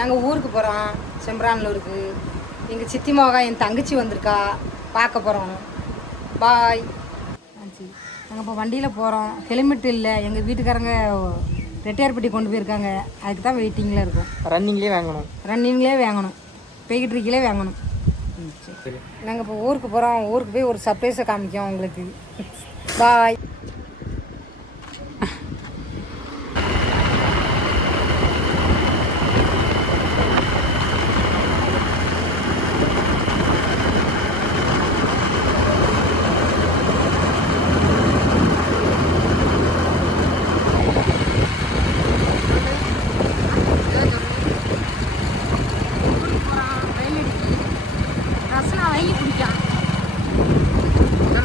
நாங்கள் ஊருக்கு போகிறோம், செம்பரானூருக்கு. எங்கள் சித்தி மகா என் தங்கச்சி வந்திருக்கா, பார்க்க போகிறோம். பாய். நாங்கள் இப்போ வண்டியில் போகிறோம். ஹெல்மெட் இல்லை, எங்கள் வீட்டுக்காரங்க ரெட்டையார்பட்டி கொண்டு போயிருக்காங்க. அதுக்கு தான் வெயிட்டிங்கில் இருக்கும். ரன்னிங்லேயே வாங்கணும், போய்கிட்டு இருக்கீங்களே வாங்கணும். சரி, நாங்கள் இப்போ ஊருக்கு போகிறோம். ஊருக்கு போய் ஒரு சர்ப்ரைஸை காமிக்கோம் உங்களுக்கு. பாய்.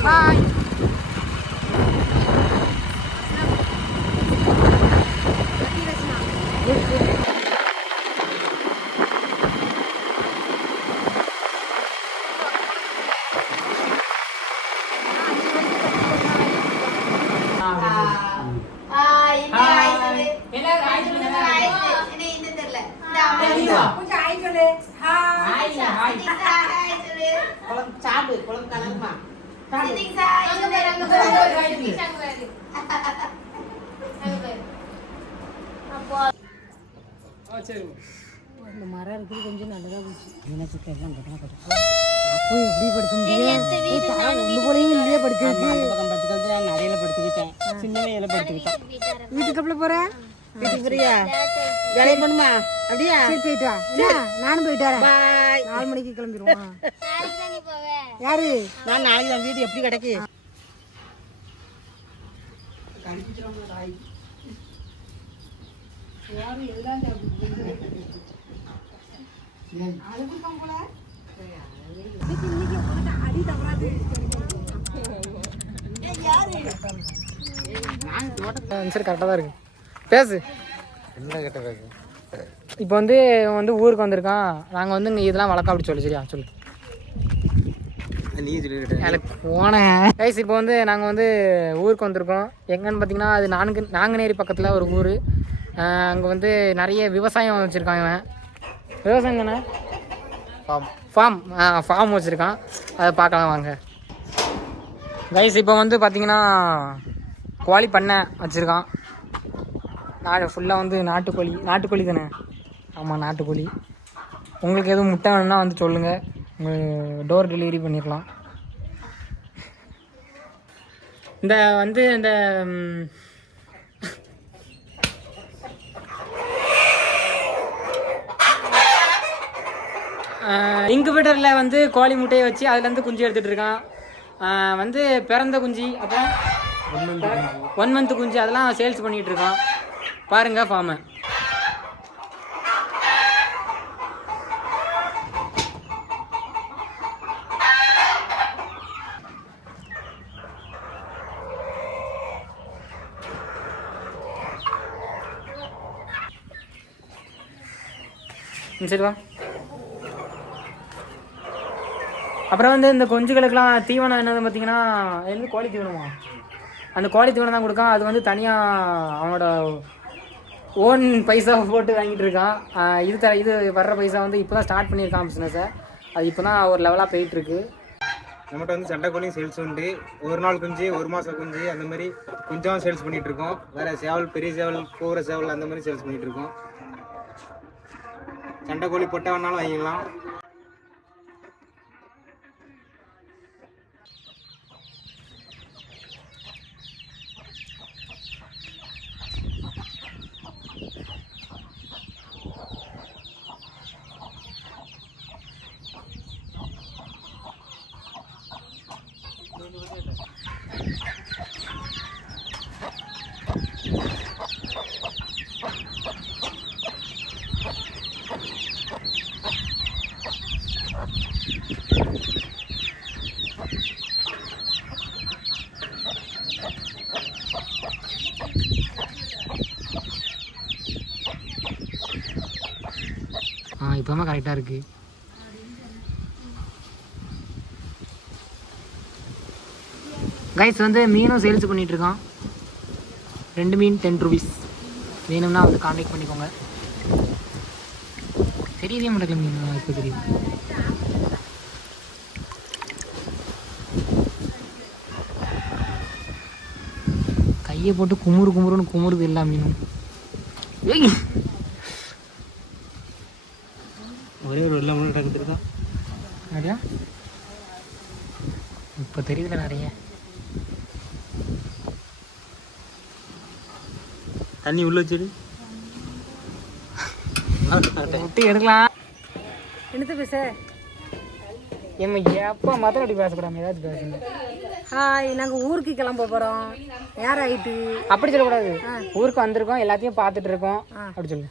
Bye. இந்த மரம் இருக்குது, கொஞ்சம் நல்லதாக போச்சு. அப்போ எப்படி படுக்க முடியும்? ஒன்று போலையும் இல்லையே படுக்கிறது. நான் நிறைய படுத்துக்கிட்டேன், சின்ன வேலை படுத்துக்கிட்டேன். வீட்டுக்கு அப்புறம் போகிறேன். வீட்டுக்கு போறியா? வேலையை பண்ணுமா? அப்படியா? சரி, போயிட்டு வா. நானும் போயிட்டு வரேன். 4 மணிக்கு கிளம்பிடுவோம். யாரு? நான் நாளைக்கு தான். வீடு எப்படி கிடைக்கு? சரி, கரெக்டாக தான் இருக்கு. பேசு. என்ன கிட்ட பேசு? இப்போ வந்து ஊருக்கு வந்திருக்கான். நாங்கள் வந்து இங்கே இதெல்லாம் வழக்கம் அப்படி சொல்லு. சரியா சொல்லு. நீ சொல்லிக்கிட்ட எனக்கு போனேன் கைஸ். இப்போ வந்து நாங்கள் வந்து ஊருக்கு வந்திருக்கோம். எங்கன்னு பார்த்தீங்கன்னா அது நாங்குநேரி பக்கத்தில் ஒரு ஊர். அங்கே வந்து நிறைய விவசாயம் வச்சுருக்கான். இவன் விவசாயம் தானே, ஃபார்ம் வச்சுருக்கான். அதை பார்க்கலாம் வாங்க கைஸ். இப்போ வந்து பார்த்தீங்கன்னா கோழி பண்ணை வச்சுருக்கான். ஃபுல்லாக வந்து நாட்டுக்கோழி தானே? ஆமாம், நாட்டுக்கோழி. உங்களுக்கு எதுவும் முட்டை வேணும்னா வந்து சொல்லுங்கள், உங்களுக்கு டோர் டெலிவரி பண்ணிடலாம். இந்த இன்குபேட்டரில் வந்து கோழி முட்டையை வச்சு அதுலேருந்து குஞ்சு எடுத்துகிட்டு இருக்கான். வந்து பிறந்த குஞ்சு, அப்புறம் 1 மந்த் குஞ்சு, அதெல்லாம் சேல்ஸ் பண்ணிகிட்டு இருக்கான். பாருங்கள் ஃபார்மை. சரிவா. அப்புறம் வந்து இந்த குஞ்சுகளுக்கெல்லாம் தீவனம் என்னது பார்த்தீங்கன்னா, எது கோழி தீவனமா? அந்த கோழி தீவனம் தான் கொடுக்கான். அது வந்து தனியாக அவனோட ஓன் பைசா போட்டு வாங்கிட்டு இருக்கான். இது வர்ற பைசா வந்து இப்போ தான் ஸ்டார்ட் பண்ணியிருக்கான் பிஸ்னஸை. அது இப்போ தான் ஒரு லெவலாக போயிட்டுருக்கு. நம்மகிட்ட வந்து சண்டை கோழியும் சேல்ஸ் உண்டு. ஒரு நாள் குஞ்சு, 1 மாதம் குஞ்சு, அந்த மாதிரி குஞ்சாவும் சேல்ஸ் பண்ணிகிட்டு இருக்கோம். வேறு சேவல், பெரிய சேவல், கூற சேவல், அந்த மாதிரி சேல்ஸ் பண்ணிகிட்டு இருக்கோம். சண்டை கோழி பொட்டை வேணாலும் வாங்கிக்கலாம். இப்போமா கரெக்டாக இருக்குது. கைஸ் வந்து மீனும் சேல்ஸ் பண்ணிகிட்ருக்கான். 2 மீன் 10 ரூபீஸ். வேணும்னா வந்து கான்டாக்ட் பண்ணிக்கோங்க. தெரியவே மாட்டேங்கல மீன் இப்போ தெரியும். கையை போட்டு குமுறுன்னு குமுறுது எல்லா மீனும். ஒரே ஒரு வெள்ளை மீன் கிடக்குதுருக்கா அப்படியா? இப்போ தெரியுதுல நிறைய. தண்ணி உள்ள வச்சிரு விட்டு எடுக்கலாம். என்னது பேச? ஏம்மா எப்போ மாத்திரம் அப்படி பேசக்கூடாது, ஏதாச்சும் பேசுங்க. ஹாய், நாங்கள் ஊருக்கு கிளம்ப போகிறோம். நேரம் ஆகிட்டு. அப்படி சொல்லக்கூடாது. ஊருக்கு வந்திருக்கோம், எல்லாத்தையும் பார்த்துட்டு இருக்கோம் அப்படி சொல்லு.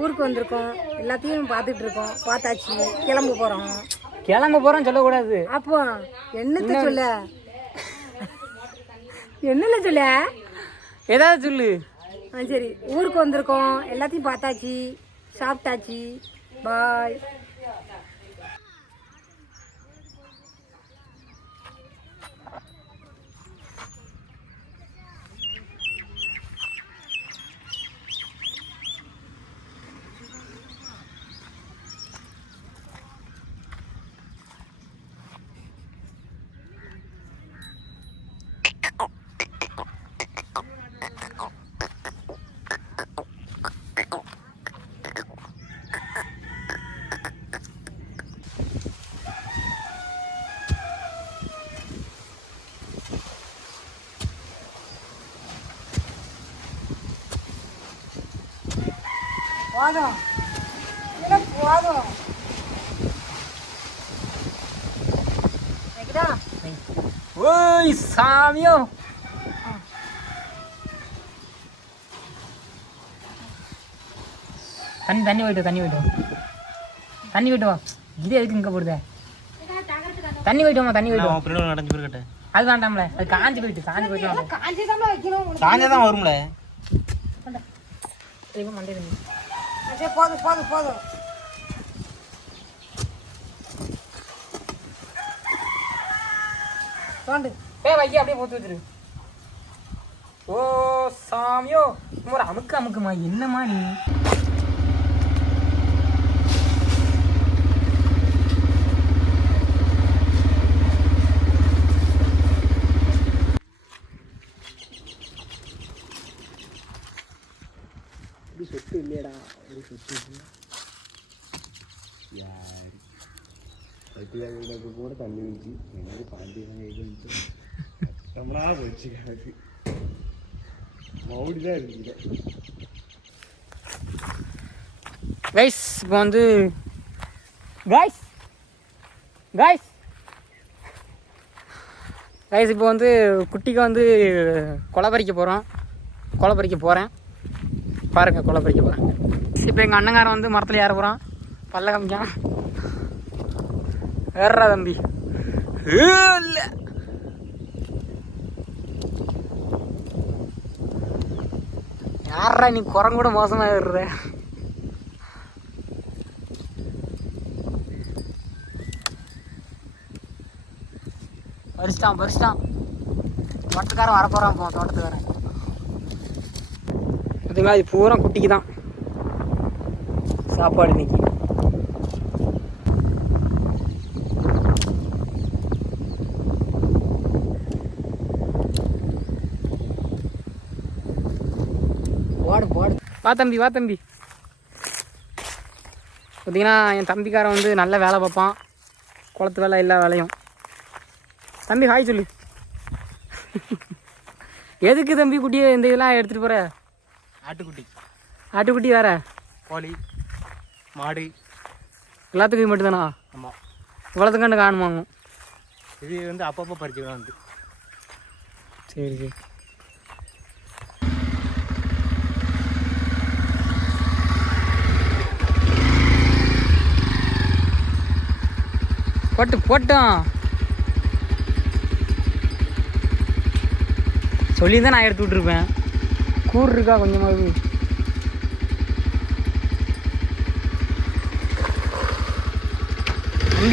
ஊருக்கு வந்திருக்கோம், எல்லாத்தையும் பார்த்துட்டு இருக்கோம். பார்த்தாச்சு, கிளம்ப போகிறோம். கிளம்ப போகிறோம் சொல்லக்கூடாது. அப்போ என்னத்த சொல்ல? என்னல சொல்ல? ஏதாவது சொல்லு. சரி, ஊருக்கு வந்திருக்கோம், எல்லாத்தையும் பார்த்தாச்சு, சாப்பிட்டாச்சு. பாய். போதும், இல்லை போதும். ஓய் சாமியோ, தண்ணி போயிட்டு வா. இது எதுக்கு இங்கே போடுத? தண்ணி போயிட்டு வாமா, தண்ணி போயிட்டு வா. நடந்து போயிருக்கட்ட அது வேண்டாம்ல, அது காஞ்சி போயிட்டு வைக்கணும். காஞ்சதான் வரும்ல. மண்டே தண்ணி. போதும். தோண்டு வைக்க அப்படியே போட்டு வச்சிரு. ஓ சாமியோ, ஒரு அமுக்குமா என்னம்மா நீ? சொட்டு இல்லையடா, ஒரு சொட்டு யாரு கூட தண்ணி வச்சு எனக்கு பாண்டியெல்லாம் நம்மளா போச்சு. எனக்கு மவுடிதான் இருக்குது. கைஸ் இப்போ வந்து கைஸ் இப்போ வந்து குட்டிக்கு வந்து கொலை பறிக்க போகிறேன். பாருங்க, கொலை பறிக்க போகிறேன். இப்போ எங்கள் அண்ணங்காரன் வந்து மரத்தில் ஏற போகிறான். பல்ல காமிக்கான். ஏறா தம்பி. இல்லை யாரா நீ? குரங்கூட மோசமாக ஏறுற. பறிச்சிட்டான். தோட்டத்துக்காரன் வரப்போகிறான். தோட்டத்துக்காரன் பார்த்தீங்களா, இது பூரா குட்டிக்கு தான் சாப்பாடு இன்னைக்கு. போடு. வா தம்பி. பார்த்தீங்கன்னா என் தம்பிக்காரன் வந்து நல்ல வேலை பார்ப்பான். குளத்து வேலை எல்லா வேலையும். தம்பி ஹாய் சொல்லு. எதுக்கு தம்பி குட்டியை இந்த இதெல்லாம் எடுத்துகிட்டு போகிற? ஆட்டுக்குட்டி வேற, கோழி, மாடு எல்லாத்துக்கும் மட்டும்தானா? ஆமாம், இவ்வளோத்துக்காண்டு காணுமாங்க. இது வந்து அப்பப்போ பறிச்சுக்கலாம் வந்து. சரி. போட்டோம் சொல்லி தான் நான் எடுத்து விட்ருப்பேன். கூறு இருக்கா கொஞ்சமாவது?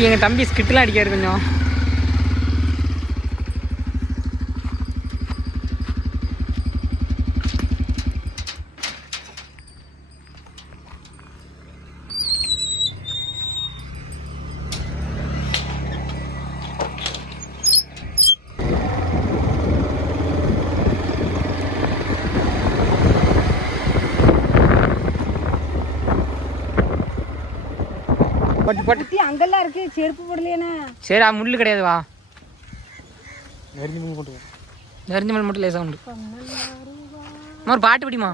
எங்கள் தம்பி ஸ்கிட்டெலாம் அடிக்காரு கொஞ்சம். பட்டு பட்டு குட்டி அங்கெல்லாம் இருக்கு செருப்பு போடலையானே. சரி முள்ளு கிடையாது வா. நெருங்கி மூணு போட்டு நெறிஞ்ச மல் மட்டும் லேசாக உண்டு. ஒரு பாட்டு பிடிமா.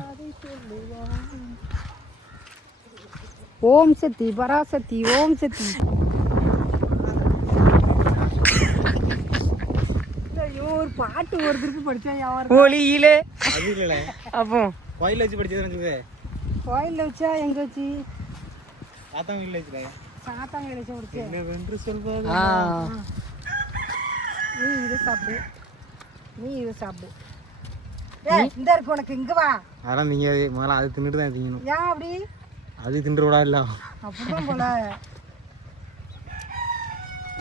ஓம் சக்தி பராசக்தி ஓம் சக்தி. ஐயோ ஒரு பாட்டு ஒரு திருப்பி படிச்சா யாரும் ஒளியிலே அது இல்ல அப்போ கோயில வச்சு படிச்சதுன்னு வச்சுக்க. கோயில்ல வச்சா எங்க வச்சு தாத்தா வீட்டுல வச்சுக்க. சாத்தாங்க வச்சு முடிச்சு. என்னவென்று சொல்வது. நீ இதை சாப்பிடு, நீ இதை சாப்பிடு. இந்த இருக்கு உனக்கு, இங்க வா. அதெல்லாம் நீங்க முதல்ல அது தின்னுட்டு தான் திங்கணும். ஏன் அப்படி? அது தின்று விடா இல்ல அப்படிதான் போல.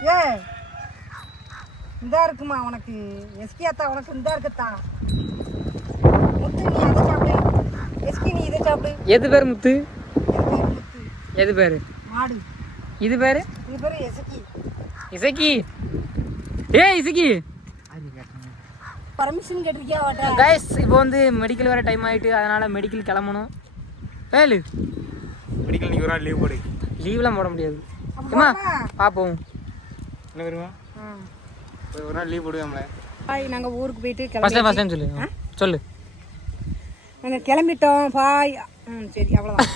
ஏ இந்தா இருக்குமா உனக்கு, எஸ்கியாத்தா உனக்கு இந்தா இருக்குத்தா. முத்து நீ அதை சாப்பிடு, எஸ்கி நீ இதை சாப்பிடு. எது பேர் முத்து? இது பேரு முத்து. எது பேர்? மாடு. இது பேர்? இது பேரு எசக்கி. இசக்கி. இசக்கி பர்மிஷன் கேட்டிருக்கியா வாட்டா? கைஸ் இப்போ வந்து மெடிக்கல் வேறு டைம் ஆகிட்டு, அதனால் மெடிக்கல் கிளம்பணும். வேலு மெடிக்கல் நீ ஒரு நாள் லீவ் போடு. லீவ்லாம் போட முடியாது. அம்மா பார்ப்போம். என்ன வருமா ஒரு நாள் லீவ் போடுவோம்ல. பாய் நாங்கள் ஊருக்கு போயிட்டு ஃபஸ்ட் டைம் சொல்லு சொல்லு. நாங்கள் கிளம்பிட்டோம் பாய். சரி அவ்வளோதான்.